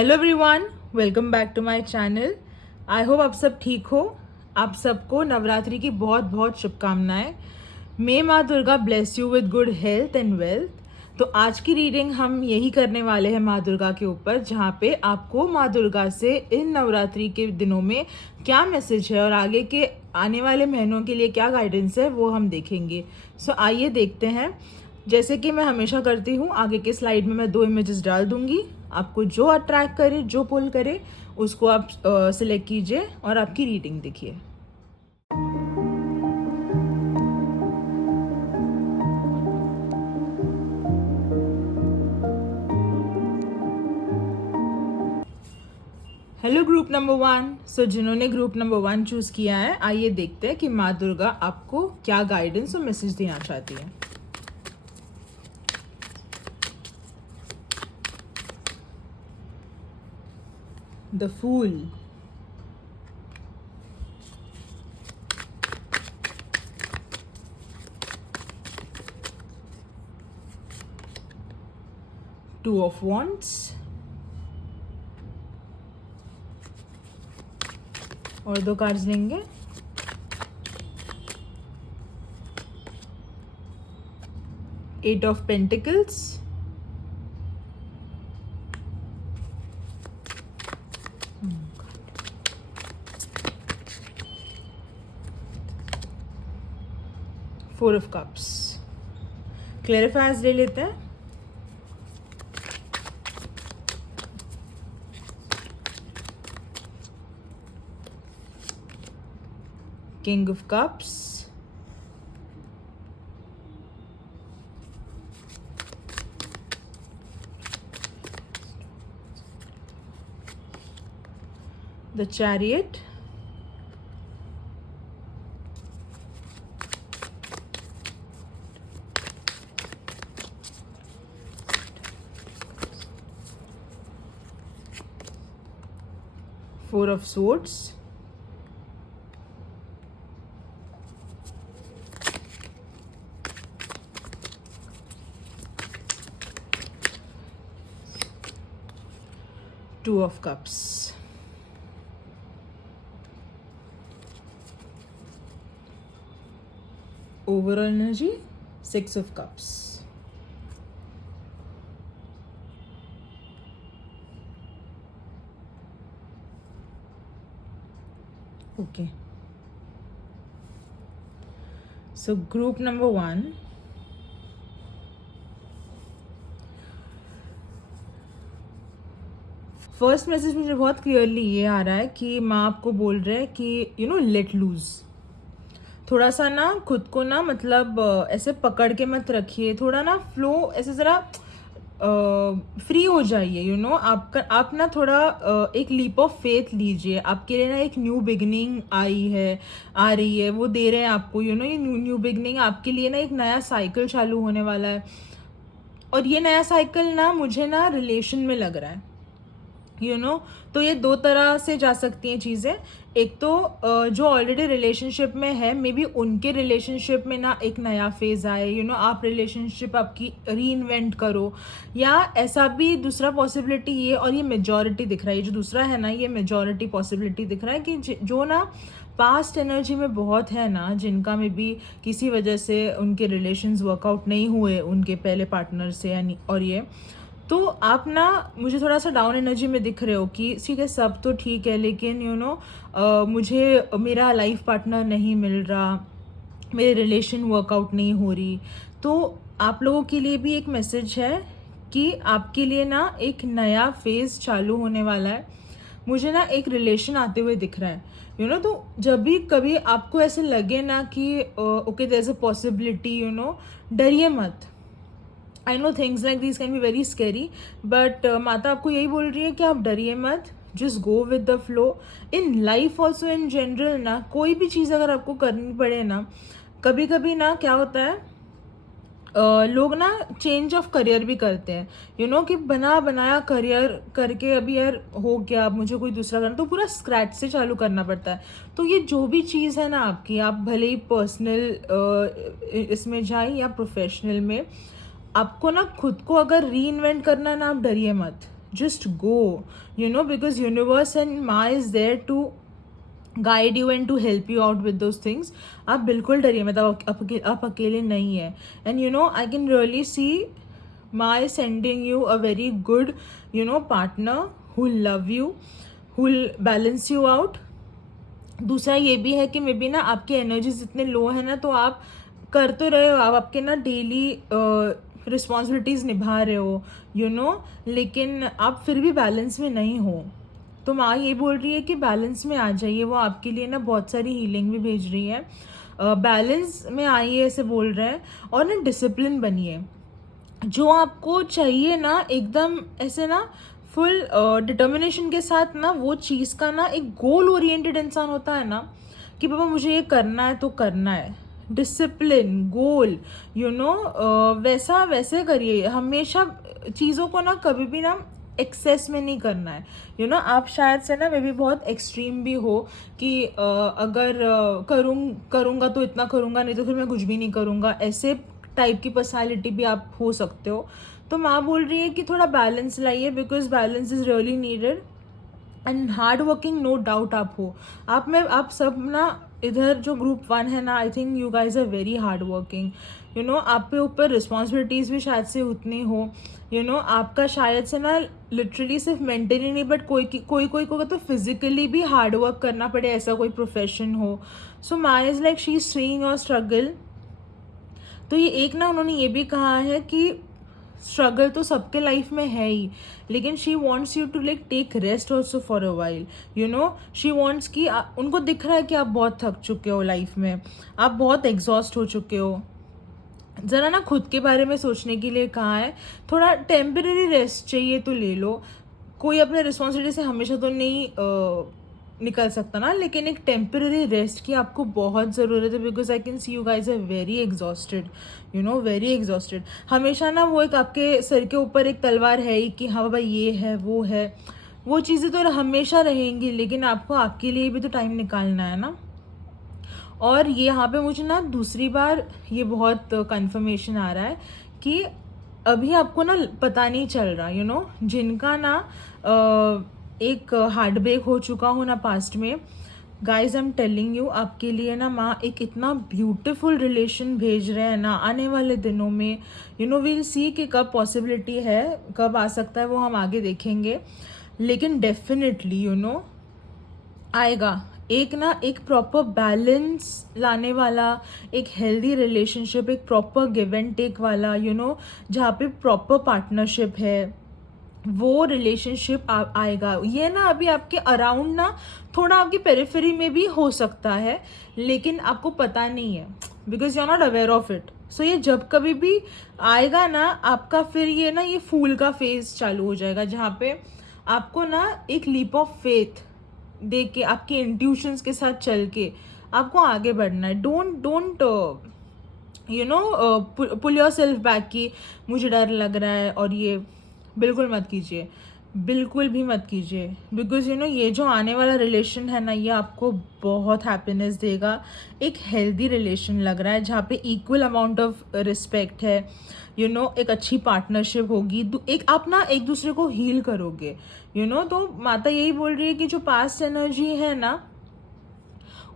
Hello everyone, welcome back to my channel. I hope आप सब ठीक हो। आप सबको नवरात्रि की बहुत बहुत शुभकामनाएं। मे माँ Durga bless you with good health and wealth. तो आज की रीडिंग हम यही करने वाले हैं माँ दुर्गा के ऊपर, जहाँ पे आपको माँ दुर्गा से इन नवरात्रि के दिनों में क्या मैसेज है और आगे के आने वाले महीनों के लिए क्या गाइडेंस है वो हम देखेंगे। सो आइए देखते हैं। जैसे कि मैं हमेशा करती हूँ, आगे के स्लाइड में मैं 2 इमेजेस डाल दूंगी। आपको जो अट्रैक्ट करे, जो पुल करे, उसको आप सिलेक्ट कीजिए और आपकी रीडिंग देखिए। Hello group number 1। सो जिन्होंने ग्रुप नंबर 1 चूज़ किया है, आइए देखते हैं कि माँ दुर्गा आपको क्या गाइडेंस और मैसेज देना चाहती है। The fool, two of wands और 2 कार्ड्स लेंगे। Eight of pentacles, four of cups. Clarifiers ले लेते हैं। King of cups, the chariot, four of swords, two of cups. Overall energy 6 of cups. Okay, so group number 1, first message मुझे बहुत clearly ये आ रहा है कि माँ आपको बोल रहे हैं कि लेट लूज। थोड़ा सा ना खुद को ना, मतलब ऐसे पकड़ के मत रखिए। थोड़ा ना फ्लो ऐसे ज़रा फ्री हो जाइए। आप ना थोड़ा एक लीप ऑफ फेथ लीजिए। आपके लिए ना एक न्यू बिगनिंग आ रही है, वो दे रहे हैं आपको। ये न्यू बिगनिंग आपके लिए ना एक नया साइकिल चालू होने वाला है। और ये नया साइकिल ना मुझे ना रिलेशन में लग रहा है। तो ये 2 तरह से जा सकती हैं चीज़ें। एक तो जो ऑलरेडी रिलेशनशिप में है, मे बी उनके रिलेशनशिप में ना एक नया फेज आए। आप रिलेशनशिप आपकी री-इन्वेंट करो, या ऐसा भी दूसरा पॉसिबिलिटी ये, और ये मेजॉरिटी दिख रहा है। ये जो दूसरा है ना, ये मेजॉरिटी पॉसिबिलिटी दिख रहा है कि जो ना पास्ट एनर्जी में बहुत है ना, जिनका में भी किसी वजह से उनके रिलेशंस वर्कआउट नहीं हुए उनके पहले पार्टनर से, यानी और ये तो आप ना मुझे थोड़ा सा डाउन एनर्जी में दिख रहे हो कि ठीक है, सब तो ठीक है, लेकिन मुझे मेरा लाइफ पार्टनर नहीं मिल रहा, मेरे रिलेशन वर्कआउट नहीं हो रही। तो आप लोगों के लिए भी एक मैसेज है कि आपके लिए ना एक नया फेज चालू होने वाला है। मुझे ना एक रिलेशन आते हुए दिख रहा है। तो जब भी कभी आपको ऐसे लगे ना कि okay there is a possibility, डरिए मत। I know things like this can be very scary, but माता आपको यही बोल रही है कि आप डरिए मत। Just go with the flow. In life also in general ना, कोई भी चीज़ अगर आपको करनी पड़े ना, कभी कभी ना क्या होता है, लोग ना चेंज ऑफ करियर भी करते हैं। कि बना बनाया करियर करके अभी यार हो गया, अब मुझे कोई दूसरा करना, तो पूरा स्क्रैच से चालू करना पड़ता है। तो ये जो भी चीज़ है ना आपकी, आप भले ही पर्सनल इसमें जाए या प्रोफेशनल में, आपको ना खुद को अगर री इन्वेंट करना है ना, आप डरिए मत। just go, because universe and Ma is there to guide you and to help you out with those things. आप बिल्कुल डरिए, मतलब आप अकेले नहीं है. And I can really see Ma is sending you a very good partner who will love you, who will balance you out. दूसरा ये भी है कि मे बी ना आपके एनर्जीज इतने लो है ना, तो आप कर तो रहे हो, आप आपके ना डेली रिस्पॉन्सिबिलिटीज़ निभा रहे हो लेकिन आप फिर भी बैलेंस में नहीं हो. तो माँ ये बोल रही है कि बैलेंस में आ जाइए. वो आपके लिए ना बहुत सारी हीलिंग भी भेज रही है. बैलेंस में आइए ऐसे बोल रहे हैं. और ना डिसिप्लिन बनिए. जो आपको चाहिए ना एकदम ऐसे ना फुल डिटर्मिनेशन के साथ ना, वो चीज़ का ना एक गोल ओरिएंटेड इंसान होता है ना, कि पापा मुझे ये करना है तो करना है. डिसिप्लिन, गोल, वैसा वैसे करिए. हमेशा चीज़ों को ना कभी भी ना एक्सेस में नहीं करना है. आप शायद से ना मे भी बहुत एक्सट्रीम भी हो कि अगर करूँगा तो इतना करूँगा, नहीं तो फिर मैं कुछ भी नहीं करूँगा, ऐसे टाइप की पर्सनालिटी भी आप हो सकते हो. तो माँ बोल रही है कि थोड़ा बैलेंस लाइए, because balance is really needed. And hard working no doubt आप हो. आप सब ना इधर जो ग्रुप 1 है ना, I think you guys are very hard working. आप पे ऊपर रिस्पॉन्सिबिलिटीज़ भी शायद से उतनी हो. आपका शायद से ना लिटरली सिर्फ मेंटली नहीं, बट कोई को तो फिजिकली भी हार्ड वर्क करना पड़े, ऐसा कोई प्रोफेशन हो. सो माई is like she is seeing your struggle. तो ये एक ना उन्होंने ये भी कहा है कि स्ट्रगल तो सबके लाइफ में है ही, लेकिन she wants you to like take rest also for a while. She wants कि उनको दिख रहा है कि आप बहुत थक चुके हो लाइफ में, आप बहुत एग्जॉस्ट हो चुके हो. ज़रा ना खुद के बारे में सोचने के लिए कहा है. थोड़ा टेम्परेरी रेस्ट चाहिए तो ले लो. कोई अपने रिस्पॉन्सिबिलिटी से हमेशा तो नहीं निकल सकता ना, लेकिन एक टेम्परेरी रेस्ट की आपको बहुत ज़रूरत है. Because I can see you guys are very exhausted, very exhausted. हमेशा ना वो एक आपके सर के ऊपर एक तलवार है ही कि हाँ बाबा ये है वो है. वो चीज़ें तो हमेशा रहेंगी, लेकिन आपको आपके लिए भी तो टाइम निकालना है ना. और ये यहाँ पे मुझे ना दूसरी बार ये बहुत कंफर्मेशन आ रहा है कि अभी आपको ना पता नहीं चल रहा. जिनका ना एक हार्ट ब्रेक हो चुका हो ना पास्ट में, guys I am telling you, आपके लिए ना माँ एक इतना ब्यूटीफुल रिलेशन भेज रहे हैं ना आने वाले दिनों में. विल सी कि कब पॉसिबिलिटी है, कब आ सकता है, वो हम आगे देखेंगे. लेकिन डेफिनेटली आएगा एक प्रॉपर बैलेंस लाने वाला, एक हेल्दी रिलेशनशिप, एक प्रॉपर गिव एंड टेक वाला, जहाँ पे प्रॉपर पार्टनरशिप है, वो रिलेशनशिप आएगा. ये ना अभी आपके अराउंड ना थोड़ा आपकी पेरिफेरी में भी हो सकता है, लेकिन आपको पता नहीं है, because you are not aware of it. So ये जब कभी भी आएगा ना आपका, फिर ये फूल का फेज चालू हो जाएगा, जहाँ पे आपको ना एक लीप ऑफ फेथ दे के, आपके इंट्यूशंस के साथ चल के आपको आगे बढ़ना है. Don't pull yourself back कि मुझे डर लग रहा है, और ये बिल्कुल मत कीजिए, बिल्कुल भी मत कीजिए. बिकॉज ये जो आने वाला रिलेशन है ना, ये आपको बहुत हैप्पीनेस देगा. एक हेल्दी रिलेशन लग रहा है, जहाँ पे इक्वल अमाउंट ऑफ रिस्पेक्ट है. एक अच्छी पार्टनरशिप होगी, एक आप ना एक दूसरे को हील करोगे. तो माता यही बोल रही है कि जो पास्ट एनर्जी है ना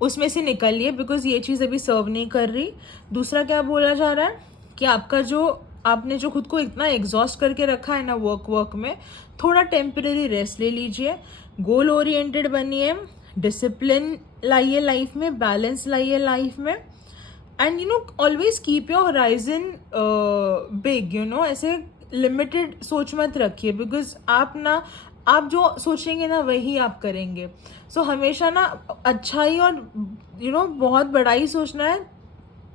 उसमें से निकलिए, बिकॉज ये चीज़ अभी सर्व नहीं कर रही. दूसरा क्या बोला जा रहा है कि आपने जो खुद को इतना एग्जॉस्ट करके रखा है ना वर्क में, थोड़ा टेम्परेरी रेस्ट ले लीजिए. गोल ओरिएंटेड बनिए, डिसिप्लिन लाइए लाइफ में, बैलेंस लाइए लाइफ में. And always keep your horizon big. ऐसे लिमिटेड सोच मत रखिए, बिकॉज आप जो सोचेंगे ना वही आप करेंगे. सो हमेशा ना अच्छा ही और बहुत बड़ा ही सोचना है,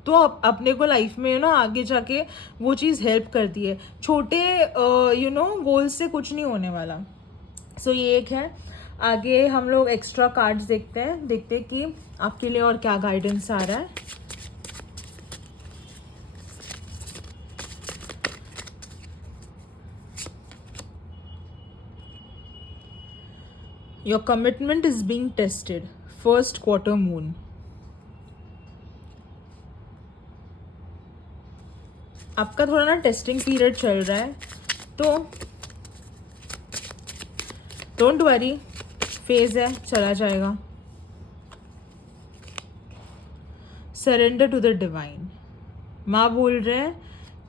तो अपने को लाइफ में आगे जाके वो चीज़ हेल्प करती है. छोटे गोल्स से कुछ नहीं होने वाला. सो ये एक है. आगे हम लोग एक्स्ट्रा कार्ड्स देखते हैं कि आपके लिए और क्या गाइडेंस आ रहा है. Your commitment is being tested. First quarter moon. आपका थोड़ा ना टेस्टिंग पीरियड चल रहा है, तो डोंट वरी, फेज है, चला जाएगा। Surrender to the divine. माँ बोल रहे हैं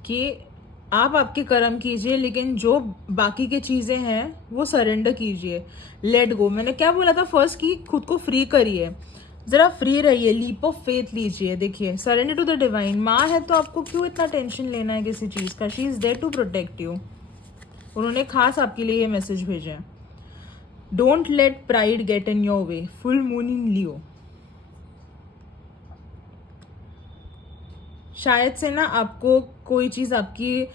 कि आप आपके कर्म कीजिए, लेकिन जो बाकी की चीज़ें हैं वो सरेंडर कीजिए, लेट गो। मैंने क्या बोला था फर्स्ट, कि खुद को फ्री करिए, ज़रा फ्री रहिए, लीप ऑफ फेथ लीजिए। देखिए, सरेंडर टू द डिवाइन। माँ है तो आपको क्यों इतना टेंशन लेना है किसी चीज़ का? She is there to protect you. उन्होंने खास आपके लिए ये मैसेज भेजा है। Don't let pride get in your way. Full moon in Leo. शायद से ना आपको कोई चीज़ आपकी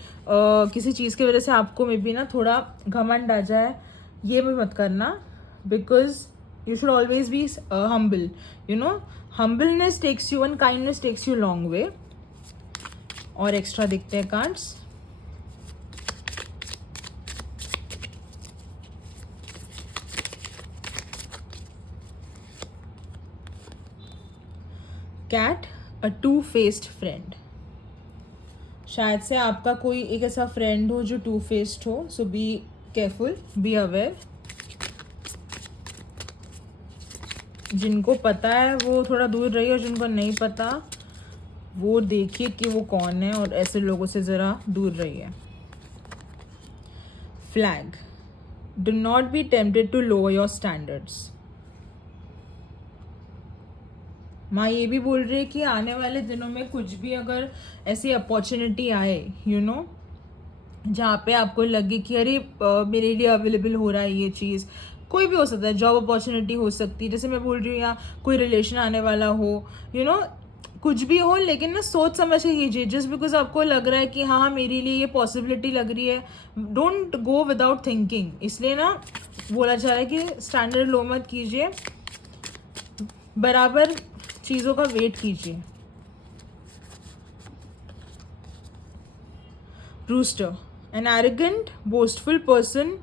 किसी चीज़ की वजह से आपको मे बी ना थोड़ा घमंड आ जाए, ये भी मत करना, because you should always be humble. You know, humbleness takes you and kindness takes you long way. और एक्स्ट्रा देखते हैं cards. Cat, a two faced friend. शायद से आपका कोई एक ऐसा फ्रेंड हो जो टू फेस्ड हो, सो बी केयरफुल, बी अवेयर। जिनको पता है वो थोड़ा दूर रहिए, और जिनको नहीं पता वो देखिए कि वो कौन है, और ऐसे लोगों से ज़रा दूर रहिए। Flag, do not be tempted to lower your standards. माँ ये भी बोल रही है कि आने वाले दिनों में कुछ भी अगर ऐसी अपॉर्चुनिटी आए, यू नो, जहाँ पे आपको लगे कि अरे मेरे लिए अवेलेबल हो रहा है ये चीज़, कोई भी हो सकता है, जॉब अपॉर्चुनिटी हो सकती है, जैसे मैं बोल रही हूँ, या कोई रिलेशन आने वाला हो, यू नो, कुछ भी हो, लेकिन ना सोच समझ के कीजिए। जस्ट बिकॉज आपको लग रहा है कि हाँ मेरे लिए ये पॉसिबिलिटी लग रही है, डोंट गो विदाउट थिंकिंग। इसलिए ना बोला जा रहा है कि स्टैंडर्ड लो मत कीजिए, बराबर चीज़ों का वेट कीजिए। Rooster, an arrogant boastful person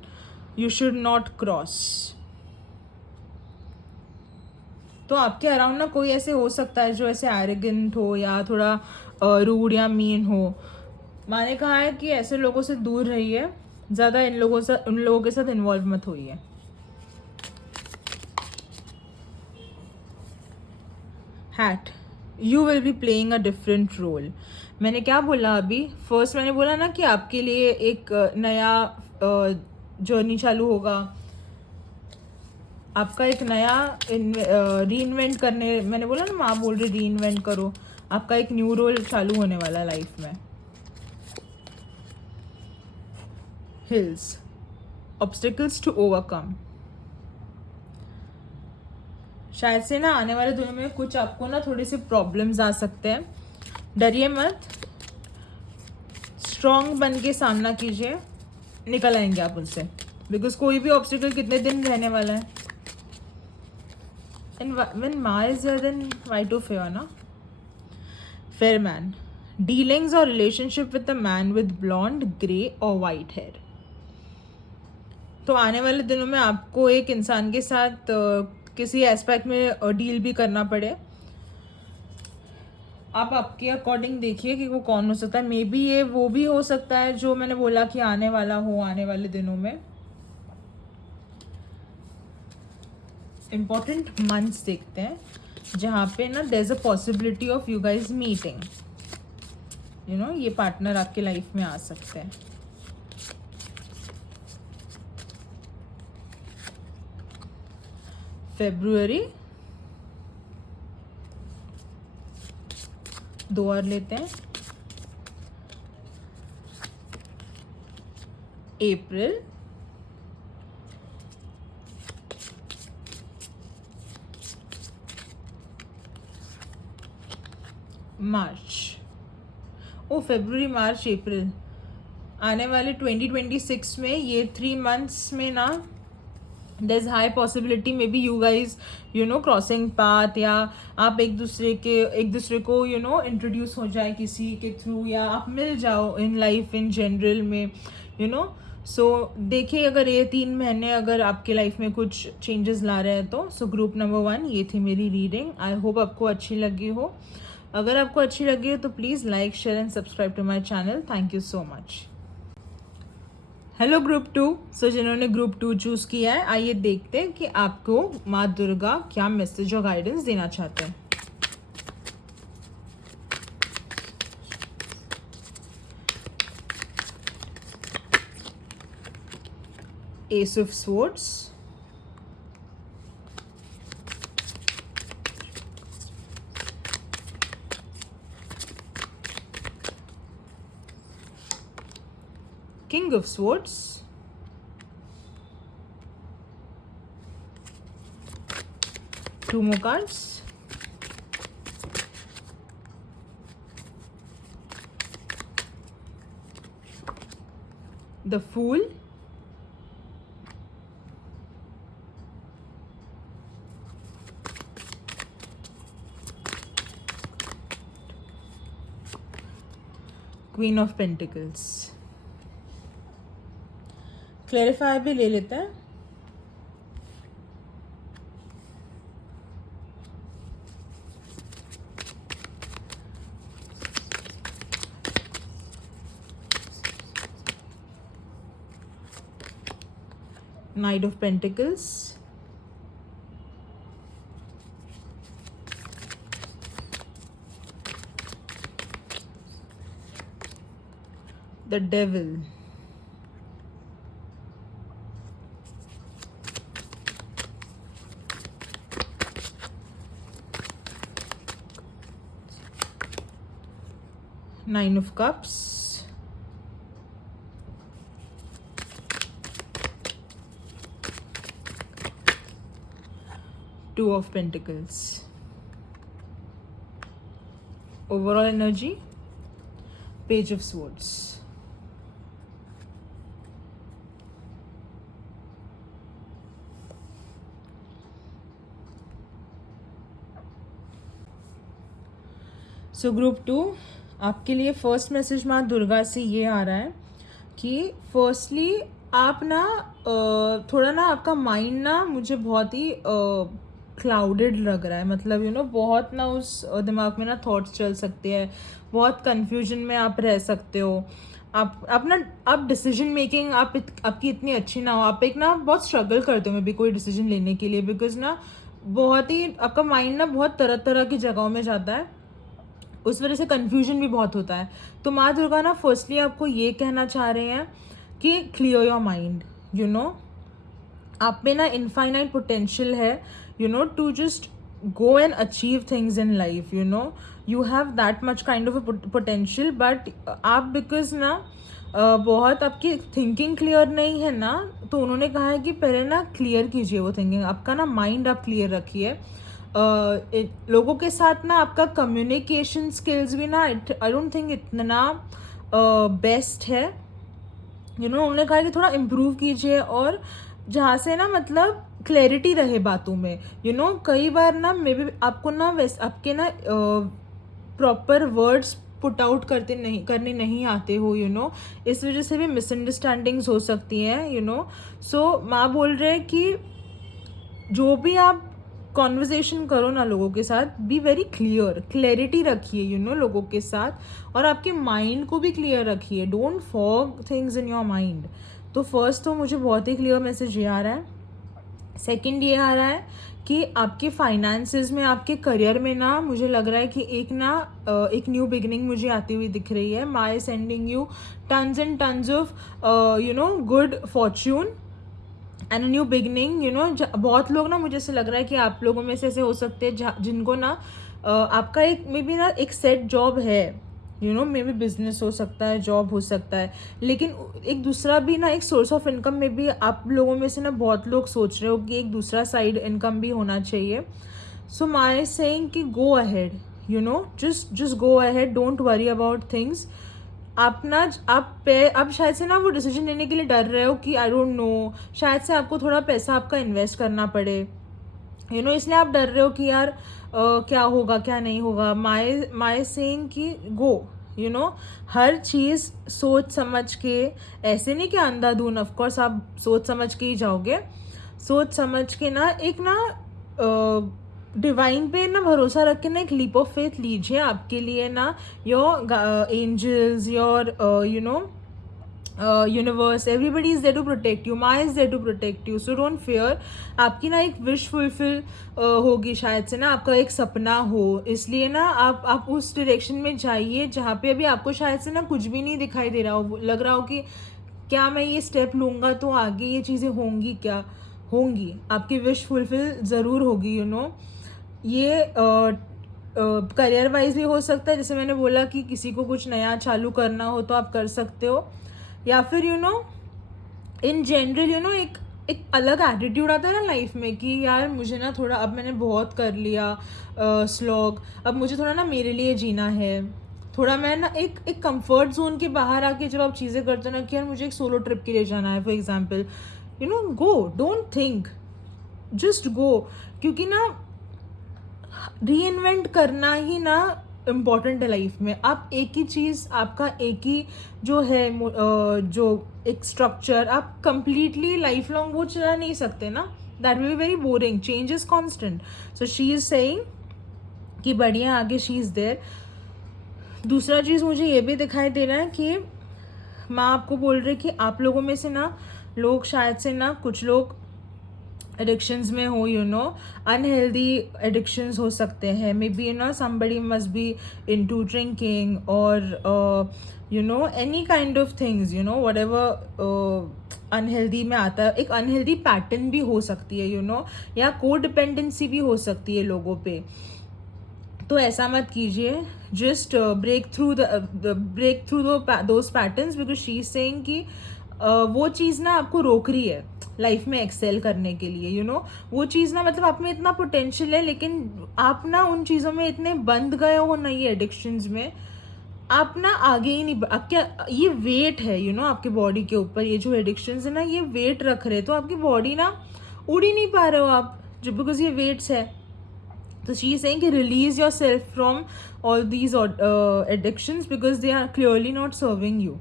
you should not cross. तो आपके अराउंड ना कोई ऐसे हो सकता है जो ऐसे एरोगेंट हो या थोड़ा रूड या मीन हो। मैंने कहा है कि ऐसे लोगों से दूर रहिए, ज़्यादा उन लोगों के साथ इन्वॉल्व मत होइए। Hat, you will be playing a different role. मैंने क्या बोला अभी? फर्स्ट मैंने बोला ना कि आपके लिए एक नया जर्नी चालू होगा, आपका एक नया री इन्वेंट करने, मैंने बोला ना, माँ बोल रही री इन्वेंट करो, आपका एक न्यू रोल चालू होने वाला है लाइफ में। Hills, obstacles to overcome. शायद से ना आने वाले दिनों में कुछ आपको ना थोड़ी सी प्रॉब्लम्स आ सकते हैं, डरिए मत, स्ट्रॉन्ग बन के सामना कीजिए, निकल आएंगे आप उनसे, बिकॉज कोई भी ऑब्स्टिकल कितने दिन रहने वाला है। एंड व्हेन माँ is here then why to fear ना। फेयर मैन, डीलिंग्स और relationship with a man with blonde, grey और वाइट हेयर। तो आने वाले दिनों में आपको एक इंसान के साथ किसी एस्पेक्ट में डील भी करना पड़े। आप आपके अकॉर्डिंग देखिए कि वो कौन हो सकता है। मे बी ये वो भी हो सकता है जो मैंने बोला कि आने वाला हो आने वाले दिनों में। इम्पॉर्टेंट मंथ्स देखते हैं जहाँ पे ना there is a possibility of you guys meeting, you know, ये पार्टनर आपके लाइफ में आ सकते हैं। फेब्रुअरी, 2 और लेते हैं। अप्रैल, मार्च। ओ, फेब्रुअरी, मार्च, अप्रैल, आने वाले 2026 में ये 3 मंथ्स में ना there's high possibility may be you guys you know crossing path, या आप एक दूसरे को you know इंट्रोड्यूस हो जाए किसी के थ्रू, या आप मिल जाओ इन लाइफ इन जनरल में, you know। सो देखिए, अगर ये 3 महीने अगर आपके लाइफ में कुछ चेंजेस ला रहे हैं तो सो ग्रुप नंबर 1 ये थी मेरी रीडिंग। आई होप आपको अच्छी लगी हो। अगर आपको अच्छी लगी हो तो please like, share and subscribe to my channel. Thank you so much. Hello group 2। So जिन्होंने ग्रुप 2 चूज़ किया है, आइए देखते हैं कि आपको माँ दुर्गा क्या मैसेज और गाइडेंस देना चाहते हैं। S of swords, king of swords, two more cards, the fool, queen of pentacles। Clarifier भी ले लेते हैं। Knight of Pentacles, the Devil, Nine of Cups, Two of Pentacles। Overall energy, Page of Swords। So group 2, आपके लिए first message माँ दुर्गा से ये आ रहा है कि फर्स्टली आप ना थोड़ा ना आपका माइंड ना मुझे बहुत ही क्लाउडेड लग रहा है। मतलब बहुत ना उस दिमाग में ना थॉट्स चल सकते हैं, बहुत कन्फ्यूजन में आप रह सकते हो। आप डिसीजन मेकिंग आपकी इतनी अच्छी ना हो, आप एक ना बहुत स्ट्रगल करते हो मे भी कोई डिसीजन लेने के लिए, बिकॉज ना बहुत ही आपका माइंड ना बहुत तरह तरह की जगहों में जाता है, उस वजह से कन्फ्यूजन भी बहुत होता है। तो माँ दुर्गा ना फर्स्टली आपको ये कहना चाह रहे हैं कि क्लियर योर माइंड। आप में ना इनफाइनाइट पोटेंशियल है, to just go and achieve things in life, you have that much kind of a potential, but आप बिकॉज ना बहुत आपकी थिंकिंग क्लियर नहीं है ना, तो उन्होंने कहा है कि पहले ना क्लियर कीजिए वो थिंकिंग, आपका ना माइंड आप क्लियर रखिए। लोगों के साथ ना आपका कम्युनिकेशन स्किल्स भी ना आई डोंट थिंक इतना बेस्ट है। उन्होंने कहा कि थोड़ा इम्प्रूव कीजिए, और जहाँ से ना मतलब क्लैरिटी रहे बातों में। कई बार ना मे बी आपको ना आपके ना प्रॉपर वर्ड्स पुट आउट करने नहीं आते हो, इस वजह से भी मिसअंडरस्टैंडिंग्स हो सकती हैं। सो माँ बोल रहे हैं कि जो भी आप कॉन्वर्जेशन करो ना लोगों के साथ, बी वेरी क्लैरिटी रखिए लोगों के साथ, और आपके माइंड को भी क्लियर रखिए, don't fog things in your mind. तो फर्स्ट तो मुझे बहुत ही क्लियर मैसेज ये आ रहा है। सेकंड ये आ रहा है कि आपके फाइनेंसेस में, आपके करियर में ना मुझे लग रहा है कि एक न्यू बिगिनिंग मुझे आती हुई दिख रही है। माई sending you tons and tons of good fortune and new beginning. बहुत लोग ना मुझे ऐसे लग रहा है कि आप लोगों में से ऐसे हो सकते हैं जिनको ना आपका एक मे बी ना एक सेट जॉब है, मे बी बिजनेस हो सकता है, जॉब हो सकता है, लेकिन एक दूसरा भी ना एक सोर्स ऑफ इनकम में भी आप लोगों में से ना बहुत लोग सोच रहे हो कि एक दूसरा साइड इनकम भी होना चाहिए। सो माई सेइंग कि go ahead, just go ahead, don't worry about things. आप शायद से ना वो डिसीजन लेने के लिए डर रहे हो कि आई डोंट नो, शायद से आपको थोड़ा पैसा आपका इन्वेस्ट करना पड़े, इसलिए आप डर रहे हो कि यार क्या होगा क्या नहीं होगा। माय सेइंग कि गो, हर चीज़ सोच समझ के, ऐसे नहीं कि अंधाधुन, ऑफकोर्स आप सोच समझ के ही जाओगे, सोच समझ के ना एक ना डिवाइन पे ना भरोसा रख के ना एक लीप ऑफ फेथ लीजिए। आपके लिए ना your angels, your universe, everybody is there to protect you, माँ is there to protect you, so don't fear. आपकी ना एक विश फुलफिल होगी शायद से ना, आपका एक सपना हो, इसलिए ना आप उस डायरेक्शन में जाइए जहाँ पे अभी आपको शायद से ना कुछ भी नहीं दिखाई दे रहा हो, लग रहा हो कि क्या मैं ये स्टेप लूँगा तो आगे ये चीज़ें होंगी, क्या होंगी, आपकी विश फुलफिल ज़रूर होगी. ये करियर वाइज भी हो सकता है, जैसे मैंने बोला कि किसी को कुछ नया चालू करना हो तो आप कर सकते हो, या फिर इन जनरल एक एक अलग एटीट्यूड आता है ना लाइफ में कि यार मुझे ना थोड़ा, अब मैंने बहुत कर लिया स्लॉग, अब मुझे थोड़ा ना मेरे लिए जीना है, थोड़ा मैं ना एक कंफर्ट जोन के बाहर आके जब आप चीज़ें करते हो ना कि यार मुझे एक सोलो ट्रिप के लिए जाना है for example, go, don't think, just go. क्योंकि ना री इन्वेंट करना ही ना इम्पॉर्टेंट है लाइफ में. आप एक ही चीज़, आपका एक ही जो है जो एक स्ट्रक्चर, आप कंप्लीटली लाइफ लॉन्ग वो चला नहीं सकते ना, that will be very boring. Change is constant. So she is saying कि बढ़िया आगे शी इज़ देयर. दूसरा चीज़ मुझे ये भी दिखाई दे रहा है कि माँ आपको बोल रही है कि आप लोगों में से ना लोग शायद से ना कुछ लोग एडिक्शंस में हो, अनहेल्दी एडिक्शंस हो सकते हैं. May be somebody must be into drinking or any kind of things, whatever unhealthy में आता है. एक अनहेल्दी पैटर्न भी हो सकती है, या को डिपेंडेंसी भी हो सकती है लोगों पे. तो ऐसा मत कीजिए. Just break through those patterns, because she is saying कि वो चीज़ ना आपको रोक रही है लाइफ में एक्सेल करने के लिए. वो चीज़ ना, मतलब आप में इतना पोटेंशियल है, लेकिन आप ना उन चीज़ों में इतने बंद गए हो ना, ये एडिक्शंस में, आप ना आगे ही नहीं. आप क्या, ये वेट है आपके बॉडी के ऊपर, ये जो एडिक्शंस है ना ये वेट रख रहे हैं, तो आपकी बॉडी ना उड़ ही नहीं पा रहे हो आप, जो बिकॉज ये वेट्स है. तो शी इज सेइंग कि release yourself from all these addictions because they are clearly not serving you.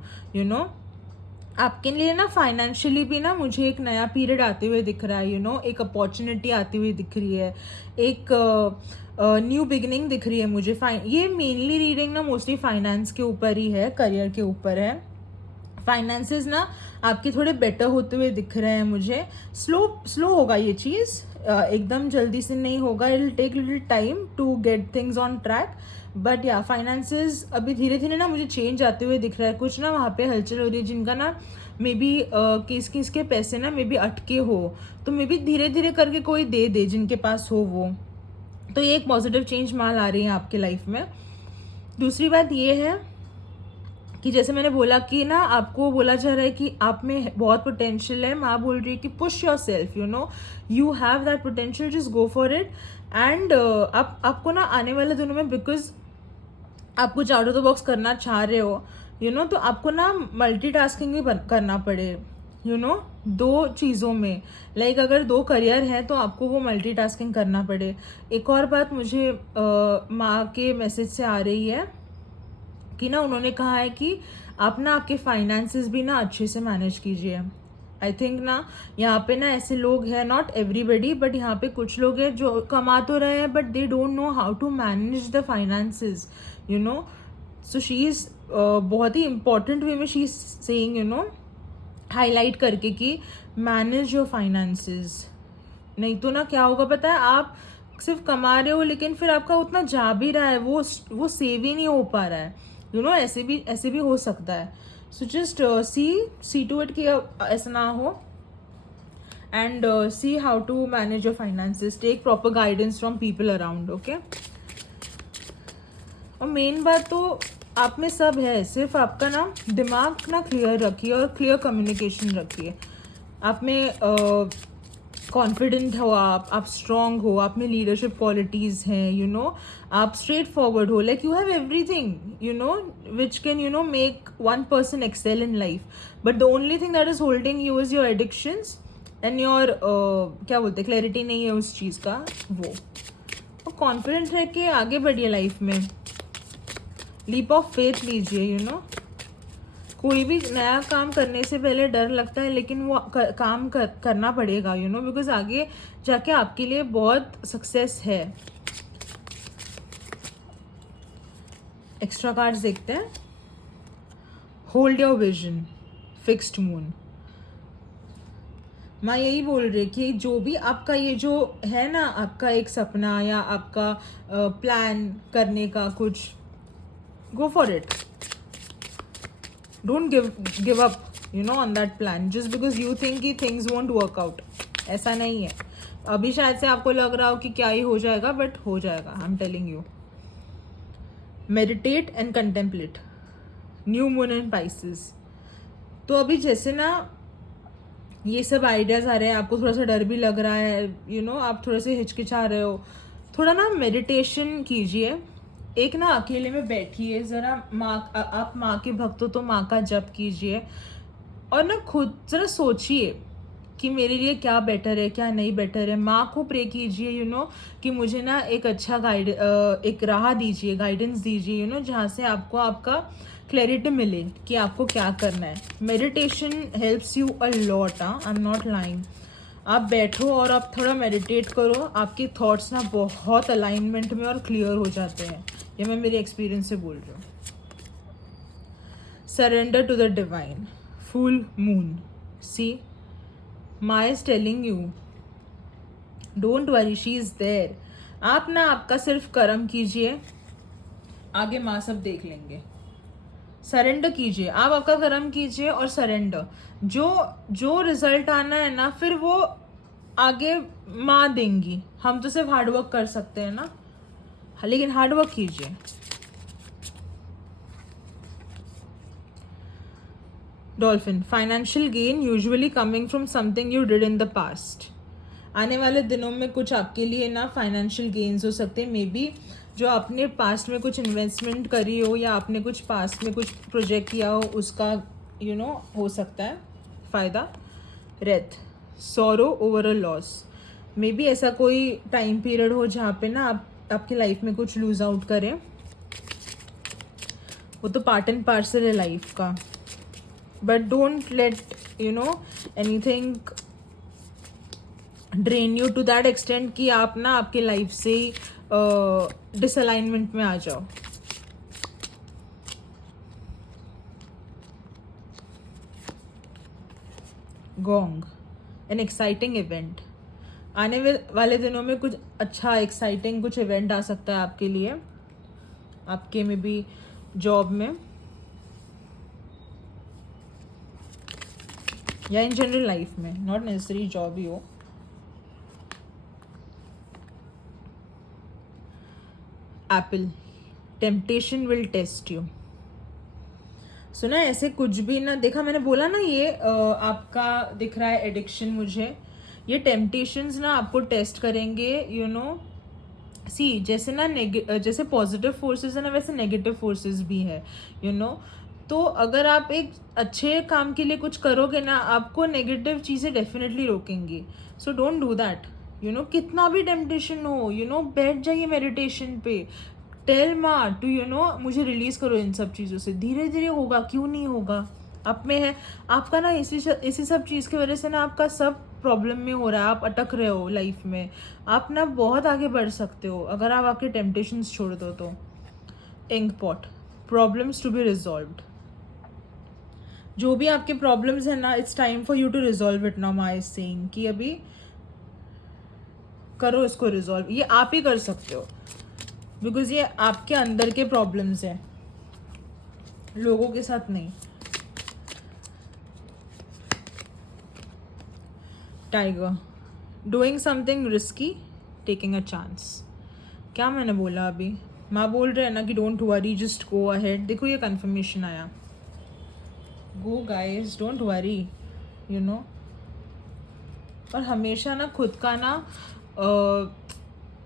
आपके लिए ना फाइनेंशियली भी ना मुझे एक नया पीरियड आते हुए दिख रहा है. एक अपॉर्चुनिटी आती हुई दिख रही है, एक न्यू बिगिनिंग दिख रही है मुझे. ये मेनली रीडिंग ना मोस्टली फाइनेंस के ऊपर ही है, करियर के ऊपर है. फाइनेंसेस ना आपके थोड़े बेटर होते हुए दिख रहे हैं मुझे. स्लो होगा ये चीज़, एकदम जल्दी से नहीं होगा. It will take little time to get things on track. But या फाइनेंसेस अभी धीरे धीरे ना मुझे चेंज आते हुए दिख रहा है. कुछ ना वहाँ पे हलचल हो रही है, जिनका ना मे बी किसके पैसे ना मे बी अटके हो, तो मे बी धीरे धीरे करके कोई दे दे जिनके पास हो वो. तो ये एक पॉजिटिव चेंज माल आ रही है आपके लाइफ में. दूसरी बात ये है कि जैसे मैंने बोला कि ना आपको बोला जा रहा है कि आप में बहुत पोटेंशियल है. माँ बोल रही है कि push your self, you have that potential, just go for it. And आपको ना आने वाले दिनों में, बिकॉज आप कुछ आउट ऑफ द बॉक्स करना चाह रहे हो, तो आपको ना मल्टीटास्किंग भी करना पड़े, दो चीज़ों में. लाइक अगर 2 करियर हैं तो आपको वो मल्टीटास्किंग करना पड़े. एक और बात मुझे माँ के मैसेज से आ रही है कि ना उन्होंने कहा है कि आप ना आपके फाइनेंसेस भी ना अच्छे से मैनेज कीजिए. आई थिंक ना यहाँ पे ना ऐसे लोग हैं, नॉट एवरीबडी, बट यहाँ पे कुछ लोग हैं जो कमा तो रहे हैं but they don't know how to manage the finances. So she is बहुत ही इम्पॉर्टेंट वे में शी इज सेइंग, हाईलाइट करके कि मैनेज योर फाइनेंसेस. नहीं तो ना क्या होगा पता है, आप सिर्फ कमा रहे हो लेकिन फिर आपका उतना जा भी रहा है, वो सेव ही नहीं हो पा रहा है. ऐसे भी हो सकता है. So just see to it कि ऐसा ना हो. And see how to manage your finances. Take proper guidance from people around. Okay. और मेन बात तो आप में सब है, सिर्फ आपका ना दिमाग ना क्लियर रखिए और क्लियर कम्युनिकेशन रखिए. आप में कॉन्फिडेंट हो, आप स्ट्रॉन्ग हो, आप में लीडरशिप क्वालिटीज़ हैं, आप स्ट्रेट फॉरवर्ड हो, like you have everything which can make one person excel in life. But the only thing that is holding you is your addictions and your क्या बोलते हैं, क्लैरिटी नहीं है उस चीज़ का वो. और कॉन्फिडेंट रह के आगे बढ़िए लाइफ में. लीप ऑफ फेथ लीजिए. कोई भी नया काम करने से पहले डर लगता है, लेकिन वो काम करना पड़ेगा, बिकॉज आगे जाके आपके लिए बहुत सक्सेस है. एक्स्ट्रा कार्ड्स देखते हैं. Hold your vision, fixed moon. माँ यही बोल रही कि जो भी आपका ये जो है ना, आपका एक सपना या आपका प्लान करने का कुछ, गो for it. Don't give up on that plan just because you think कि थिंग्स वोंट वर्क आउट। ऐसा नहीं है। अभी शायद से आपको लग रहा हो कि क्या ही हो जाएगा, बट हो जाएगा, I am telling you. Meditate and contemplate, new moon and Pisces. तो अभी जैसे ना ये सब आइडियाज़ आ रहे हैं, आपको थोड़ा सा डर भी लग रहा है, आप थोड़े से हिचकिचा रहे हो, थोड़ा ना मेडिटेशन कीजिए। एक ना अकेले में बैठिए, ज़रा आप माँ के भक्त हो तो माँ का जप कीजिए, और ना खुद ज़रा सोचिए कि मेरे लिए क्या बेटर है, क्या नहीं बेटर है। माँ को प्रे कीजिए कि मुझे ना एक अच्छा एक राह दीजिए, गाइडेंस दीजिए जहाँ से आपको आपका क्लैरिटी मिले कि आपको क्या करना है। Meditation helps you a lot, I am not lying. आप बैठो और आप थोड़ा मेडिटेट करो, आपके थॉट्स ना बहुत अलाइनमेंट में और क्लियर हो जाते हैं। ये मैं मेरे एक्सपीरियंस से बोल रही हूँ। Surrender to the divine, full moon. See, माँ is telling you, don't worry, she is there. आप ना आपका सिर्फ कर्म कीजिए, आगे माँ सब देख लेंगे। सरेंडर कीजिए, आप आपका कर्म कीजिए और सरेंडर। जो रिजल्ट आना है ना, फिर वो आगे माँ देंगी। हम तो सिर्फ हार्डवर्क कर सकते हैं ना, लेकिन हार्डवर्क कीजिए। Dolphin, financial gain usually coming from something you did in the past. आने वाले दिनों में कुछ आपके लिए ना फाइनेंशियल गेन्स हो सकते हैं। मे बी जो आपने पास्ट में कुछ इन्वेस्टमेंट करी हो या आपने कुछ पास्ट में कुछ प्रोजेक्ट किया हो, उसका हो सकता है फ़ायदा। Wraith, sorrow over a loss. May be ऐसा कोई टाइम पीरियड हो जहाँ पे ना आपकी लाइफ में कुछ लूज आउट करें। वो तो पार्ट एंड पार्सल है लाइफ का, but don't let anything drain you to that extent कि आप ना आपके लाइफ से डिसअलाइनमेंट में आ जाओ। Gong, an exciting event. आने वाले दिनों में कुछ अच्छा एक्साइटिंग कुछ इवेंट आ सकता है आपके लिए, आपके में भी जॉब में या इन जनरल लाइफ में, नॉट नेसेसरी जॉब ही हो। Apple, temptation will test you. सुना ऐसे कुछ भी ना देखा, मैंने बोला ना ये आपका दिख रहा है एडिक्शन मुझे। ये टेम्पटेशंस ना आपको टेस्ट करेंगे, सी जैसे ना जैसे पॉजिटिव फोर्सेस है ना, वैसे नेगेटिव फोर्सेस भी है तो अगर आप एक अच्छे काम के लिए कुछ करोगे ना, आपको नेगेटिव चीज़ें डेफिनेटली रोकेंगी। So don't do that. कितना भी टेम्पटेशन हो बैठ जाइए मेडिटेशन पे, टेल माँ टू मुझे रिलीज करो इन सब चीज़ों से। धीरे धीरे होगा, क्यों नहीं होगा, आप में है। आपका ना इसी सब चीज़ की वजह से ना आपका सब प्रॉब्लम में हो रहा है, आप अटक रहे हो लाइफ में। आप ना बहुत आगे बढ़ सकते हो अगर आप आपके टेम्पटेशंस छोड़ दो तो। Ink pot, problems to be resolved. जो भी आपके प्रॉब्लम्स है ना, it's time for you to resolve it now. माई सेइंग कि अभी करो इसको रिजॉल्व। ये आप ही कर सकते हो बिकॉज ये आपके अंदर के प्रॉब्लम्स हैं, लोगों के साथ नहीं। Tiger, doing something risky, taking a chance. क्या मैंने बोला अभी? माँ बोल रहे हैं ना कि don't worry, just go ahead. देखो ये कंफर्मेशन आया, गो गाइस, डोंट वरी और हमेशा ना खुद का ना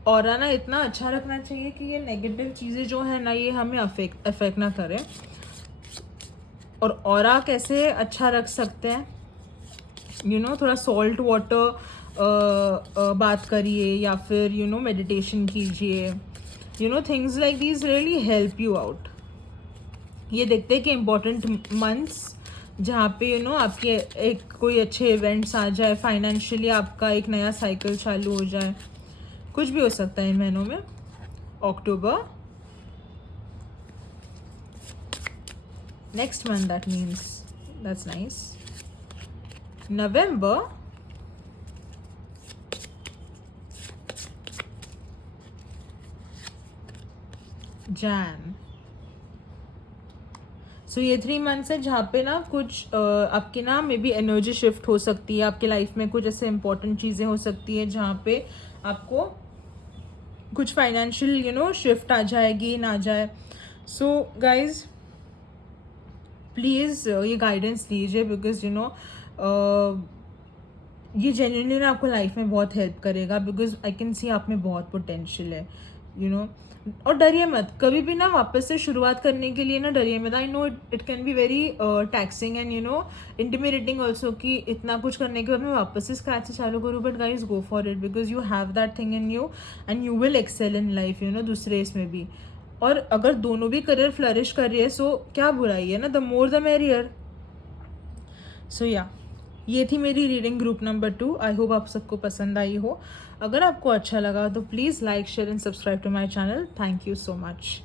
ऑरा ना इतना अच्छा रखना चाहिए कि ये नेगेटिव चीज़ें जो है ना, ये हमें अफेक्ट ना करें। और ऑरा कैसे अच्छा रख सकते हैं थोड़ा सॉल्ट वाटर बात करिए या फिर मेडिटेशन कीजिए। Things like these really help you out. ये देखते हैं कि इम्पोर्टेंट मंथ्स जहाँ पे आपके एक कोई अच्छे इवेंट्स आ जाए, फाइनेंशियली आपका एक नया साइकिल चालू हो जाए, कुछ भी हो सकता है इन महीनों में। October, next month, that means that's nice. November, Jan. So ये 3 मंथ्स है जहाँ पे ना कुछ आपकी ना मे बी एनर्जी शिफ्ट हो सकती है. आपके लाइफ में कुछ ऐसे इंपॉर्टेंट चीज़ें हो सकती है जहाँ पे आपको कुछ फाइनेंशियल शिफ्ट आ जाएगी ना जाए. सो गाइज प्लीज़ ये गाइडेंस लीजिए, बिकॉज ये जेन्युइनली ना आपको लाइफ में बहुत हेल्प करेगा. बिकॉज आई कैन सी आप में बहुत पोटेंशियल है. और डरिए मत कभी भी ना. वापस से शुरुआत करने के लिए ना डरिए मत. I know it can be very taxing and intimidating also कि इतना कुछ करने के बाद मैं वापस से स्क्रैच से चालू करूँ. But guys go for it, because you have that thing in you and you will excel in life दूसरे इसमें भी. और अगर दोनों भी करियर फ्लरिश कर रही है सो क्या बुराई है ना. The more the merrier. So yeah ये थी मेरी reading group number 2. I hope आप सबको पसंद आई हो. अगर आपको अच्छा लगा तो please like share and subscribe to my channel. Thank you so much.